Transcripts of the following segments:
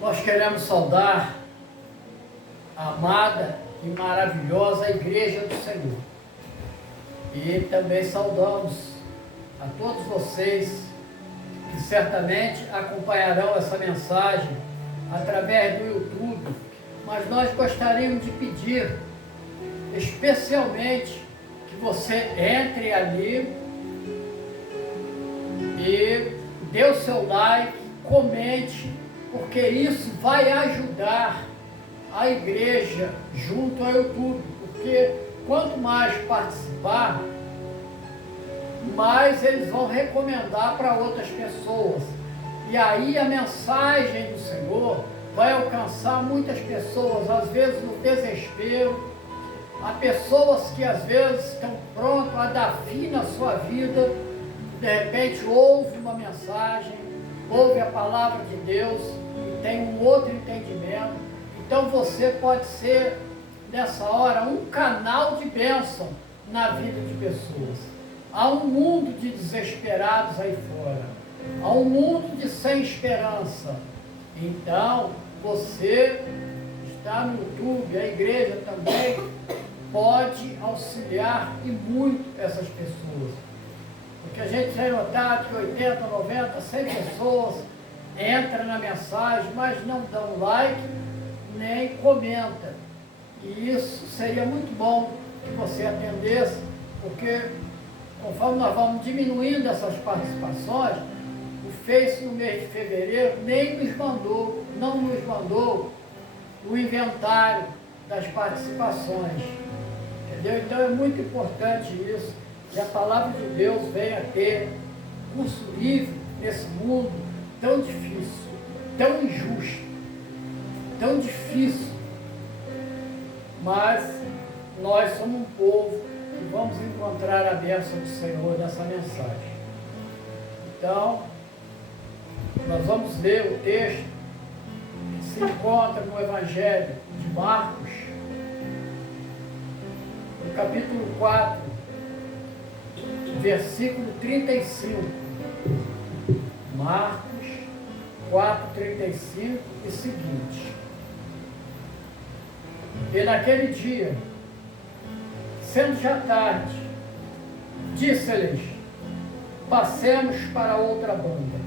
Nós queremos saudar a amada e maravilhosa Igreja do Senhor. E também saudamos a todos vocês que certamente acompanharão essa mensagem através do YouTube. Mas nós gostaríamos de pedir especialmente que você entre ali e dê o seu like, comente, porque isso vai ajudar a igreja junto ao YouTube, porque quanto mais participar, mais eles vão recomendar para outras pessoas. E aí a mensagem do Senhor vai alcançar muitas pessoas, às vezes no desespero. Há pessoas que às vezes estão prontas a dar fim na sua vida, de repente ouve uma mensagem, ouve a palavra de Deus e tem um outro entendimento. Então você pode ser, nessa hora, um canal de bênção na vida de pessoas. Há um mundo de desesperados aí fora, há um mundo de sem esperança. Então, você está no YouTube, a igreja também pode auxiliar e muito essas pessoas. Porque a gente tem notado que 80, 90, 100 pessoas entram na mensagem, mas não dão like, nem comenta. E isso seria muito bom que você atendesse, porque conforme nós vamos diminuindo essas participações, o Face no mês de fevereiro não nos mandou o inventário das participações. Entendeu? Então é muito importante isso, que a palavra de Deus venha ter curso livre nesse mundo tão difícil, tão injusto, tão difícil. Mas nós somos um povo que vamos encontrar a bênção do Senhor nessa mensagem. Então, nós vamos ler o texto que se encontra no Evangelho de Marcos, no capítulo 4, versículo 35. Marcos 4, 35 e seguinte. E naquele dia, sendo já tarde, disse-lhes: passemos para outra banda.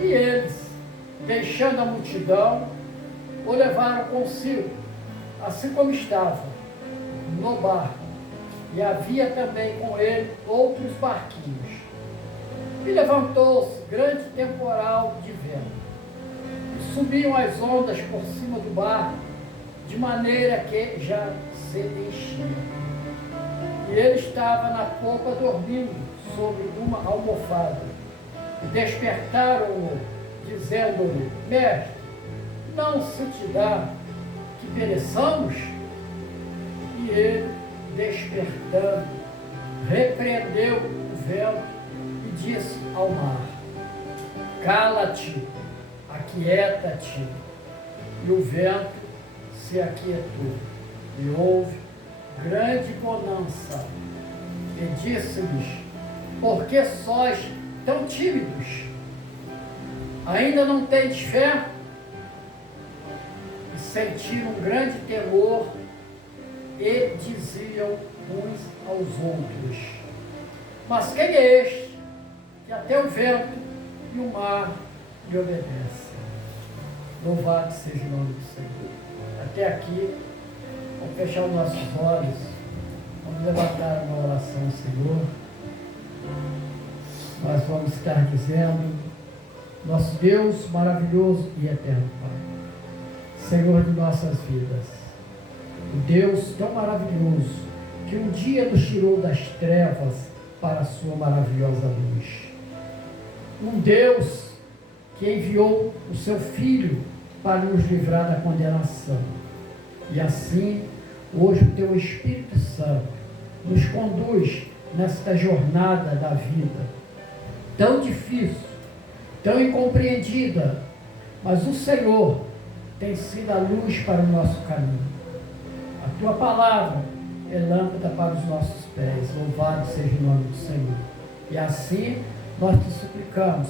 E eles, deixando a multidão, o levaram consigo, assim como estava, no barco. E havia também com ele outros barquinhos. E levantou-se grande temporal de vento, e subiam as ondas por cima do barco, de maneira que já se enchia. E ele estava na popa dormindo sobre uma almofada. E despertaram-o, dizendo-lhe: mestre, não se te dá que pereçamos? E ele, despertando, repreendeu o vento e disse ao mar: cala-te, aquieta-te. E o vento se aquietou, e houve grande bonança. E disse-lhes: por que sois tão tímidos? Ainda não tendes fé? E sentiram um grande temor e diziam uns aos outros: mas quem é este que até o vento e o mar lhe obedecem? Louvado seja o nome do Senhor. Até aqui, vamos fechar os nossos olhos, vamos levantar uma oração ao Senhor. Nós vamos estar dizendo: nosso Deus maravilhoso e eterno Pai, Senhor de nossas vidas, o Deus tão maravilhoso que um dia nos tirou das trevas para a sua maravilhosa luz, um Deus que enviou o seu Filho para nos livrar da condenação. E assim, hoje o teu Espírito Santo nos conduz nesta jornada da vida, tão difícil, tão incompreendida, mas o Senhor tem sido a luz para o nosso caminho. A tua palavra é lâmpada para os nossos pés. Louvado seja o nome do Senhor. E assim nós te suplicamos: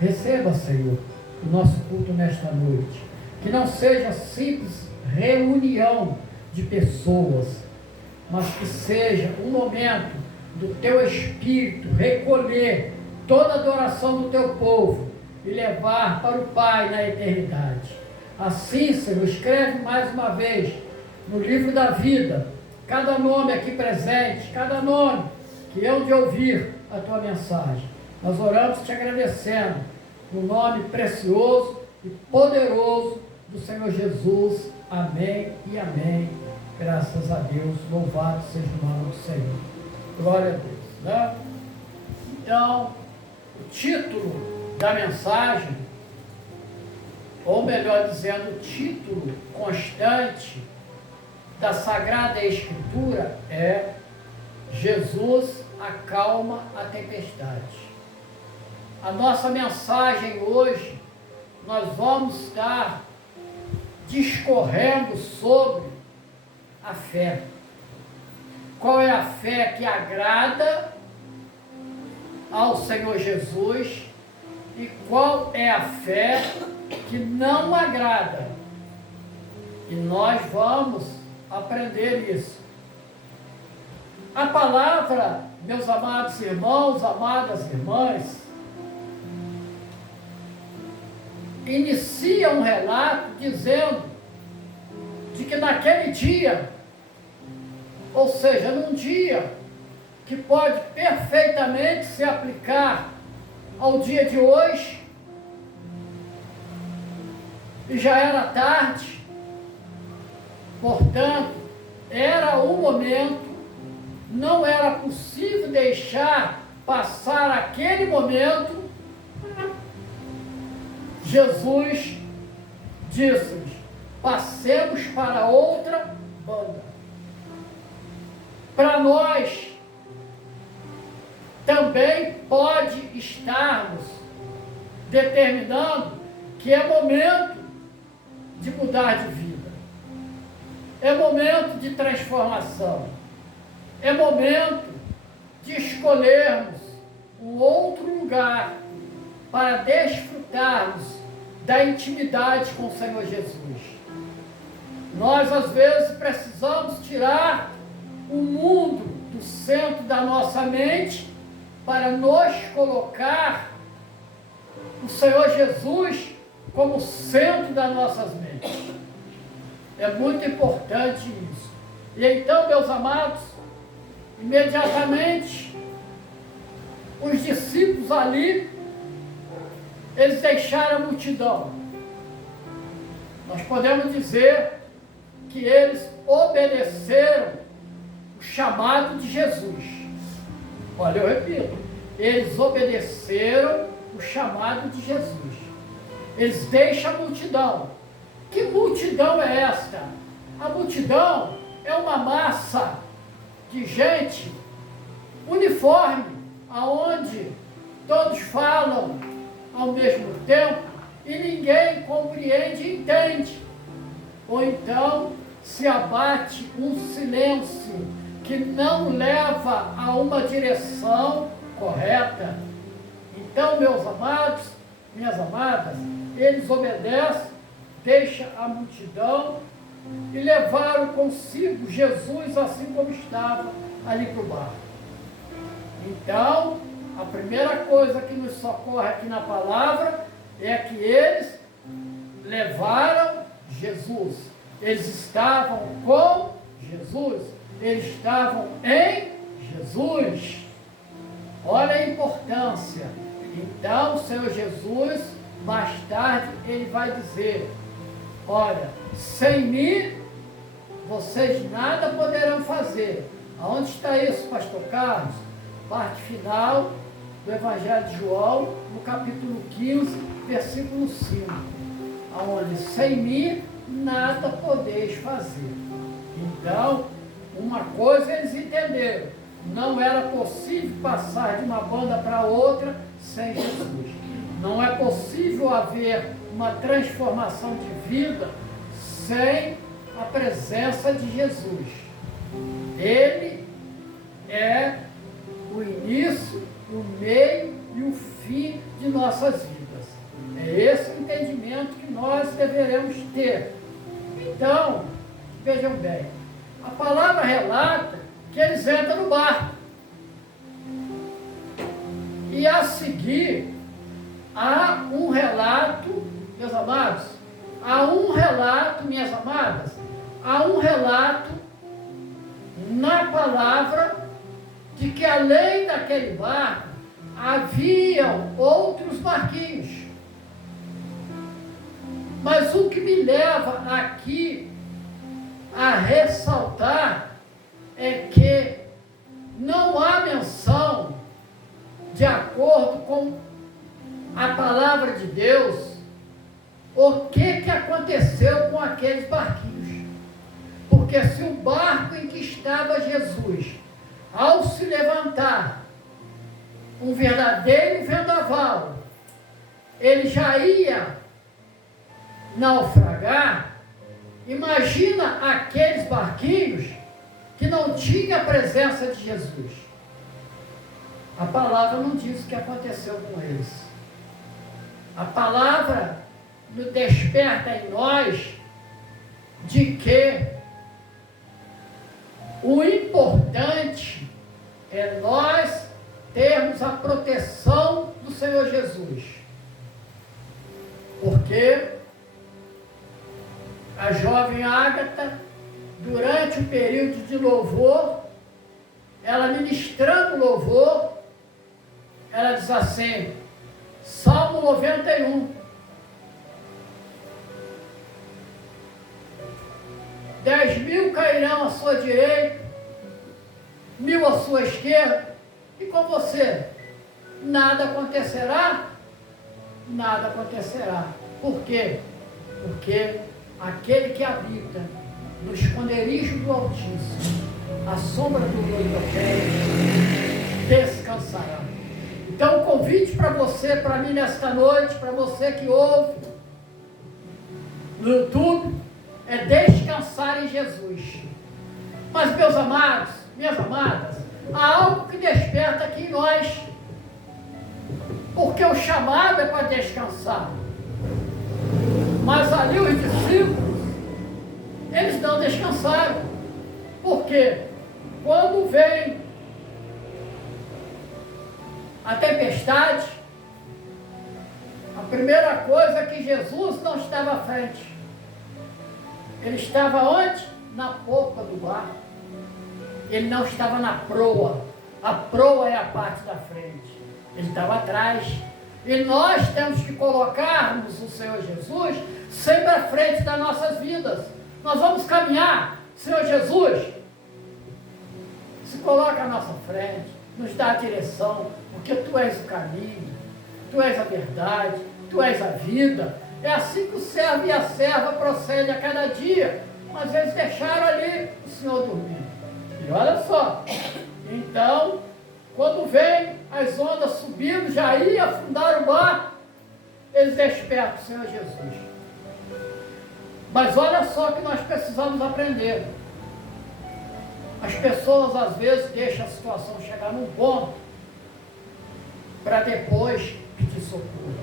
receba, Senhor, o nosso culto nesta noite. Que não seja simples reunião de pessoas, mas que seja um momento do teu Espírito recolher toda a adoração do teu povo e levar para o Pai na eternidade. Assim, Senhor, escreve mais uma vez no livro da vida cada nome aqui presente, cada nome que eu de ouvir a tua mensagem. Nós oramos te agradecendo no nome precioso e poderoso do Senhor Jesus. Amém e amém. Graças a Deus. Louvado seja o nome do Senhor. Glória a Deus. Né? Então, o título da mensagem, ou melhor dizendo, o título constante da Sagrada Escritura é Jesus acalma a tempestade. A nossa mensagem hoje, nós vamos estar discorrendo sobre a fé. Qual é a fé que agrada ao Senhor Jesus e qual é a fé que não agrada? E nós vamos aprender isso. A palavra, meus amados irmãos, amadas irmãs, inicia um relato dizendo de que naquele dia, ou seja, num dia que pode perfeitamente se aplicar ao dia de hoje, e já era tarde, portanto, era o momento, não era possível deixar passar aquele momento. Jesus disse-lhes: passemos para outra banda. Para nós, também pode estarmos determinando que é momento de mudar de vida, é momento de transformação, é momento de escolhermos um outro lugar para desfrutarmos da intimidade com o Senhor Jesus. Nós, às vezes, precisamos tirar o mundo do centro da nossa mente para nos colocar o Senhor Jesus como centro das nossas mentes. É muito importante isso. E então, meus amados, imediatamente, os discípulos ali, eles deixaram a multidão. Nós podemos dizer que eles obedeceram o chamado de Jesus. Olha, eu repito, eles obedeceram o chamado de Jesus. Eles deixam a multidão. Que multidão é esta? A multidão é uma massa de gente uniforme, aonde todos falam ao mesmo tempo e ninguém compreende e entende. Ou então se abate um silêncio que não leva a uma direção correta. Então, meus amados, minhas amadas, eles obedecem, deixam a multidão e levaram consigo Jesus assim como estava ali para o barco. Então, a primeira coisa que nos socorre aqui na palavra é que eles levaram Jesus. Eles estavam com Jesus. Eles estavam em Jesus. Olha a importância. Então, o Senhor Jesus, mais tarde, ele vai dizer: olha, sem mim, vocês nada poderão fazer. Aonde está isso, pastor Carlos? Parte final do Evangelho de João, no capítulo 15, versículo 5. Aonde, sem mim, nada podeis fazer. Então, uma coisa eles entenderam: não era possível passar de uma banda para outra sem Jesus. Não é possível haver uma transformação de vida sem a presença de Jesus. Ele é o início, o meio e o fim de nossas vidas. É esse o entendimento que nós deveremos ter. Então, vejam bem, a palavra relata que eles entram no barco. E a seguir, há um relato, meus amados, minhas amadas, há um relato na palavra de que além daquele barco, haviam outros barquinhos. Mas o que me leva aqui a ressaltar é que não há menção, de acordo com a palavra de Deus, o que aconteceu com aqueles barquinhos. Porque se o barco em que estava Jesus, ao se levantar, um verdadeiro vendaval, ele já ia naufragar, imagina aqueles barquinhos que não tinham a presença de Jesus. A palavra não diz o que aconteceu com eles. A palavra nos desperta em nós de que o importante é nós termos a proteção do Senhor Jesus. Porque a jovem Ágata, durante o período de louvor, ela ministrando louvor, ela diz assim, Salmo 91, 10.000 cairão à sua direita, 1.000 à sua esquerda, e com você nada acontecerá? Nada acontecerá. Por quê? Porque aquele que habita no esconderijo do Altíssimo, a sombra do Onipotente, descansará. Então o convite para você, para mim nesta noite, para você que ouve no YouTube, é descansar em Jesus. Mas meus amados, minhas amadas, há algo que desperta aqui em nós, porque o chamado é para descansar. Mas ali os discípulos, eles não descansaram. Por quê? Quando vem a tempestade, a primeira coisa é que Jesus não estava à frente. Ele estava onde? Na popa do barco. Ele não estava na proa. A proa é a parte da frente. Ele estava atrás. E nós temos que colocarmos o Senhor Jesus sempre à frente das nossas vidas. Nós vamos caminhar. Senhor Jesus, se coloca à nossa frente, nos dá a direção, porque Tu és o caminho, Tu és a verdade, Tu és a vida. É assim que o servo e a serva procedem a cada dia. Mas eles deixaram ali o Senhor dormindo. E olha só, então, quando vem as ondas subindo, já ia afundar o barco, eles despertam o Senhor Jesus. Mas olha só que nós precisamos aprender. As pessoas às vezes deixam a situação chegar num ponto para depois pedir socorro.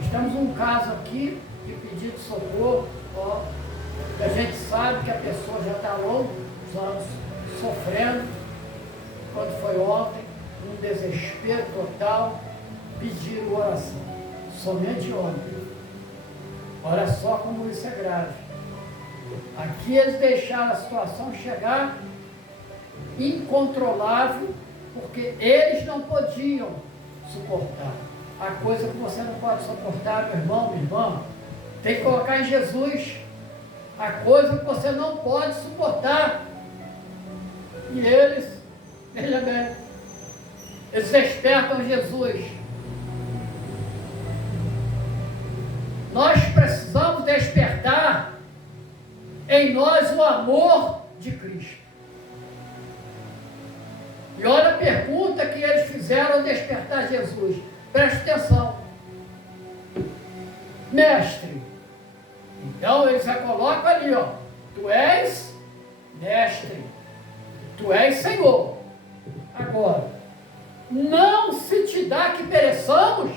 Nós temos um caso aqui de pedido de socorro, ó, que a gente sabe que a pessoa já está há longos anos sofrendo. Quando foi ontem, um desespero total, pediram oração. Somente ontem. Olha só como isso é grave. Aqui eles deixaram a situação chegar incontrolável, porque eles não podiam suportar. A coisa que você não pode suportar, meu irmão, minha irmã, tem que colocar em Jesus. A coisa que você não pode suportar. E eles, veja bem, eles despertam Jesus. Nós precisamos despertar em nós o amor de Cristo. E olha a pergunta que eles fizeram ao despertar Jesus. Preste atenção. Mestre. Então eles já colocam ali, ó. Tu és mestre. Tu és Senhor. Agora, não se te dá que pereçamos?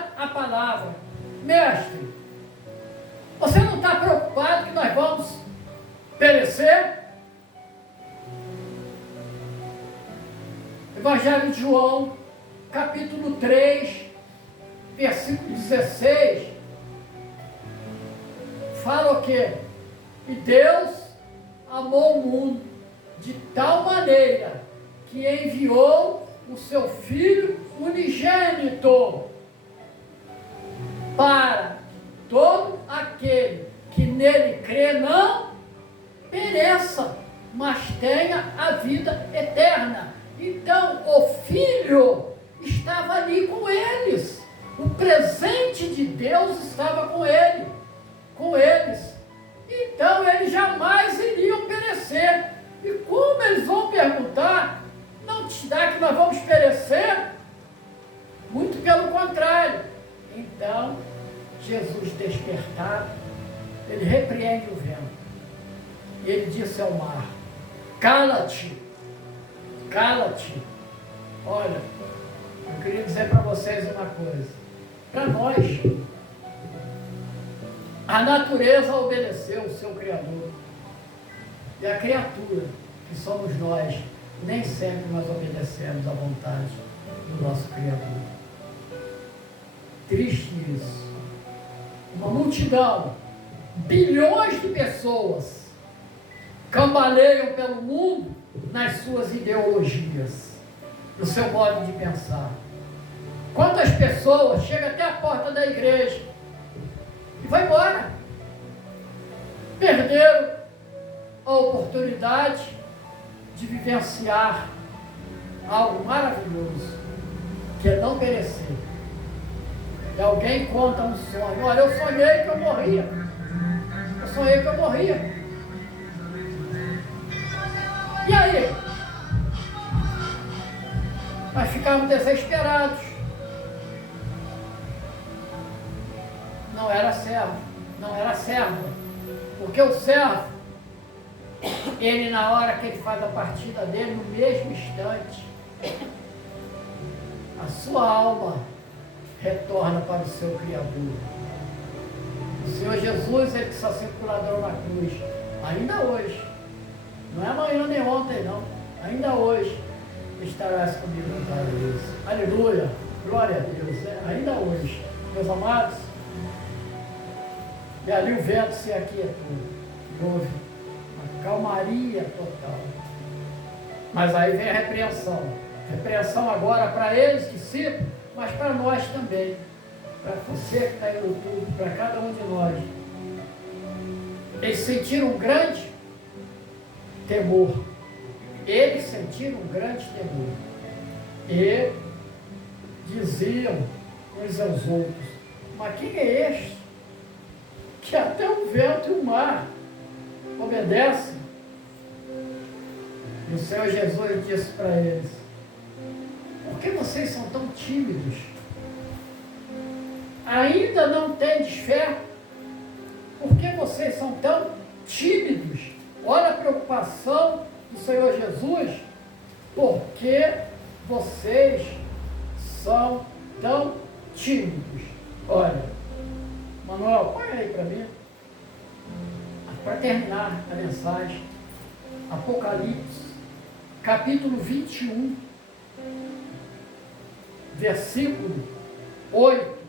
pregar a palavra. Mestre, você não está preocupado que nós vamos perecer? Evangelho de João, capítulo 3, versículo 16, fala o quê? E Deus amou o mundo de tal maneira que enviou o seu Filho unigênito para que todo aquele que nele crê não pereça, mas tenha a vida eterna. Então o Filho estava ali com eles, o presente de Deus estava com eles. Então eles jamais iriam perecer. E como eles vão perguntar, não te dá que nós vamos perecer? Muito pelo contrário. Então, Jesus despertado, ele repreende o vento. E ele disse ao mar: cala-te, cala-te. Olha, eu queria dizer para vocês uma coisa. Para nós, a natureza obedeceu o seu Criador. E a criatura, que somos nós, nem sempre nós obedecemos à vontade do nosso Criador. Triste isso. Uma multidão, bilhões de pessoas, cambaleiam pelo mundo nas suas ideologias, no seu modo de pensar. Quantas pessoas chegam até a porta da igreja e vão embora? Perderam a oportunidade de vivenciar algo maravilhoso, que é não perecer. E alguém conta um sonho: olha, eu sonhei que eu morria. Eu sonhei que eu morria. E aí? Nós ficamos desesperados. Não era servo, não era servo. Porque o servo, ele, na hora que ele faz a partida dele, no mesmo instante, a sua alma retorna para o seu Criador. O Senhor Jesus, ele que está circulador na cruz, ainda hoje, não é amanhã nem ontem não, ainda hoje estarás comigo no paraíso. Aleluia, glória a Deus, ainda hoje, meus amados. E ali o vento se aquietou, houve uma calmaria total. Mas aí vem a repreensão. Repreensão agora para eles, discípulos, mas para nós também. Para você que está aí no YouTube, para cada um de nós. Eles sentiram um grande temor. Eles sentiram um grande temor. E diziam uns aos outros: mas quem é este? Que até o vento e o mar obedecem. E o Senhor Jesus disse para eles: por que vocês são tão tímidos? Ainda não tendes fé? Por que vocês são tão tímidos? Olha a preocupação do Senhor Jesus. Porque vocês são tão tímidos? Olha, Manuel, põe aí para mim, para terminar a mensagem, Apocalipse, capítulo 21, versículo 8.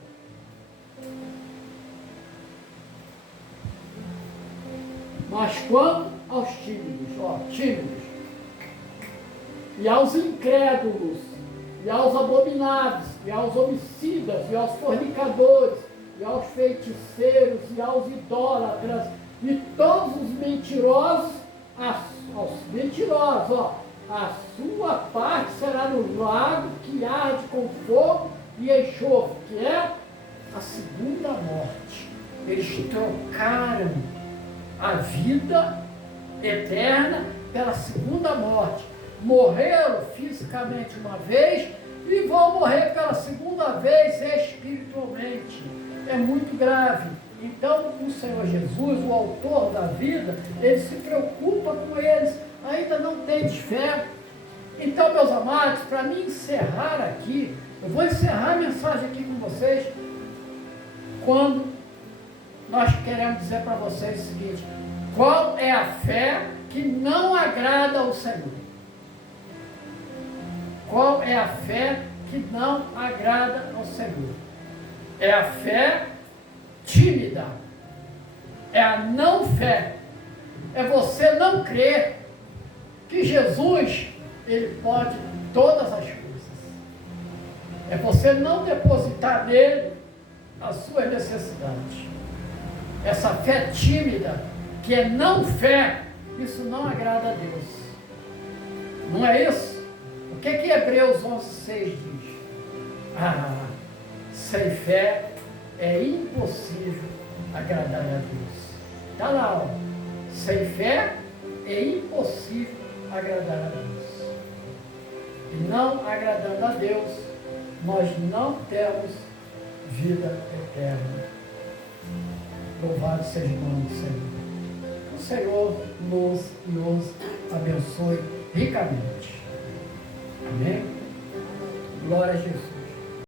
Mas quanto aos tímidos, e aos incrédulos, e aos abominados, e aos homicidas, e aos fornicadores, e aos feiticeiros, e aos idólatras, e todos os mentirosos, aos mentirosos, a sua parte será no lago que arde com fogo e enxofre, que é a segunda morte. Eles trocaram a vida eterna pela segunda morte. Morreram fisicamente uma vez e vão morrer pela segunda vez espiritualmente. É muito grave. Então, o Senhor Jesus, o autor da vida, ele se preocupa com eles. Ainda não tens fé? Então, meus amados, para me encerrar aqui, eu vou encerrar a mensagem aqui com vocês, quando nós queremos dizer para vocês o seguinte: qual é a fé que não agrada ao Senhor? Qual é a fé que não agrada ao Senhor? É a fé tímida, é a não fé, é você não crer que Jesus, Ele pode todas as coisas. É você não depositar nele as suas necessidades. Essa fé tímida, que é não fé, isso não agrada a Deus. Não é isso? O que Hebreus 11:6 diz? Sem fé é impossível agradar a Deus. Está lá, ó. Sem fé é impossível agradar a Deus. E não agradando a Deus, nós não temos vida eterna. Louvado seja o nome do Senhor. O Senhor nos abençoe ricamente. Amém? Glória a Jesus.